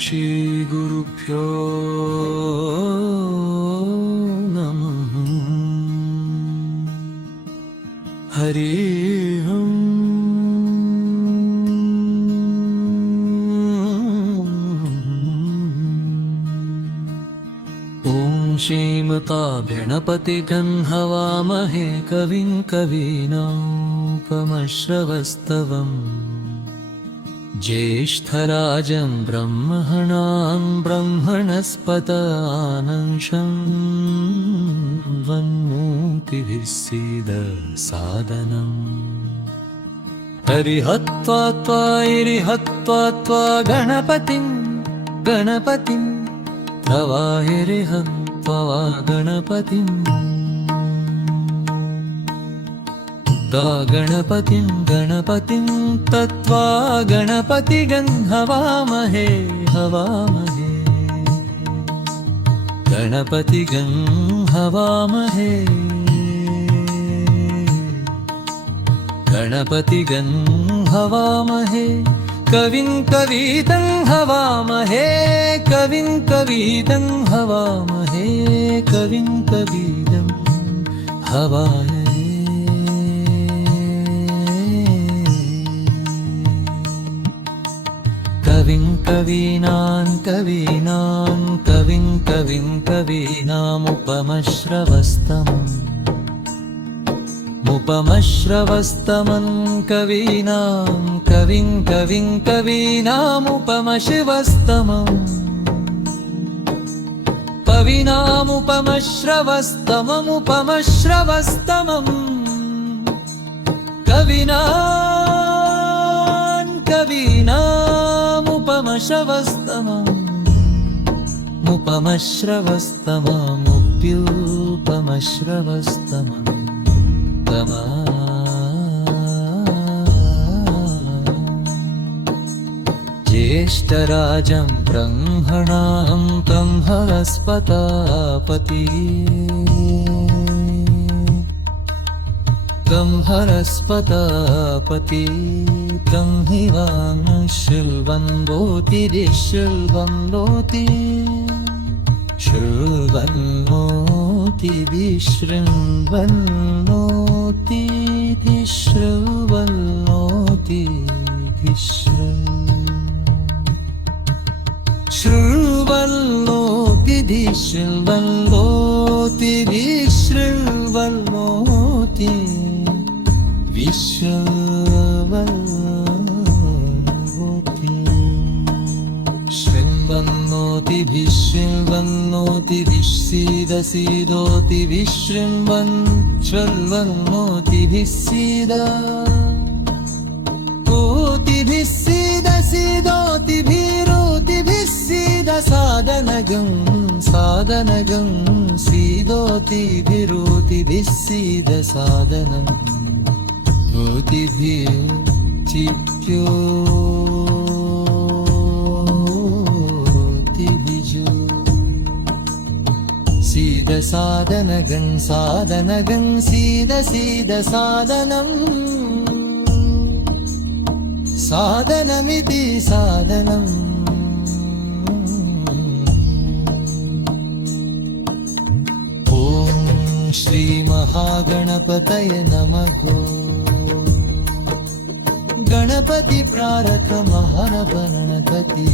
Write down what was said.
श्रीगुरुभ्यो नमः। हरि ॐ श्रीमताभिणपतिगं हवामहे कविं कवीनामुपमश्रवस्तवम् ज्येष्ठराजं ब्रह्मणां ब्रह्मणस्पतानंशं वन्मूतिभिः सीदसादनम् हरिहत्वा त्वायिरिहत्वा त्वा गणपतिं गणपतिं तवायिरिहत्वा गणपतिम् गणपतिं गणपतिं तत्त्वा गणपतिगं हवामहे। हवामहे गणपतिगं हवामहे गणपतिगं हवामहे कविं कवीतं हवामहे कविं कवीतं हवामहे कविं कवीतं हवामहे कविं कवीनां कवीनां कविं कविं कवीनामुपमश्रवस्तमम् मुपमश्रवस्तमं कवीनां कविं कविं कवीनामुपमशिवस्तमम्। कवीनामुपमश्रवस्तममुपमश्रवस्तमम्। कविनान् कवीनामुपमशवस्तमम् मुपमश्रवस्तममुप्युपमश्रवस्तमम् तमा। ज्येष्ठराजं ब्रह्मणां ब्रह्मस्पतापति ब्रह्मरस्पतापति ब्रह्मिवाङ्शिल्वन्नोतिरिशिल्वन्नोति श्रुवल्नोति श्रुवल्नोति श्रुवल्नोति विश्ववल्नोति शृण्वन्नोति विशृण्वन्नोति विश्सीदसीदोति विशृण्वन् श्वल्वन्नोति विस्सीद कोतिभिः सीदसीदोतिभिरोतिभिः सीद साधनगं साधनगं सीदोतिभिरोतिभिः सीद साधनम् मोतिभिः चित्योतिभिजु साधनगं साधनगं सीद सीद साधनम् साधनमिति साधनम् ॐ श्रीमहागणपतय नमः। गणपति प्रारक महरवरणगति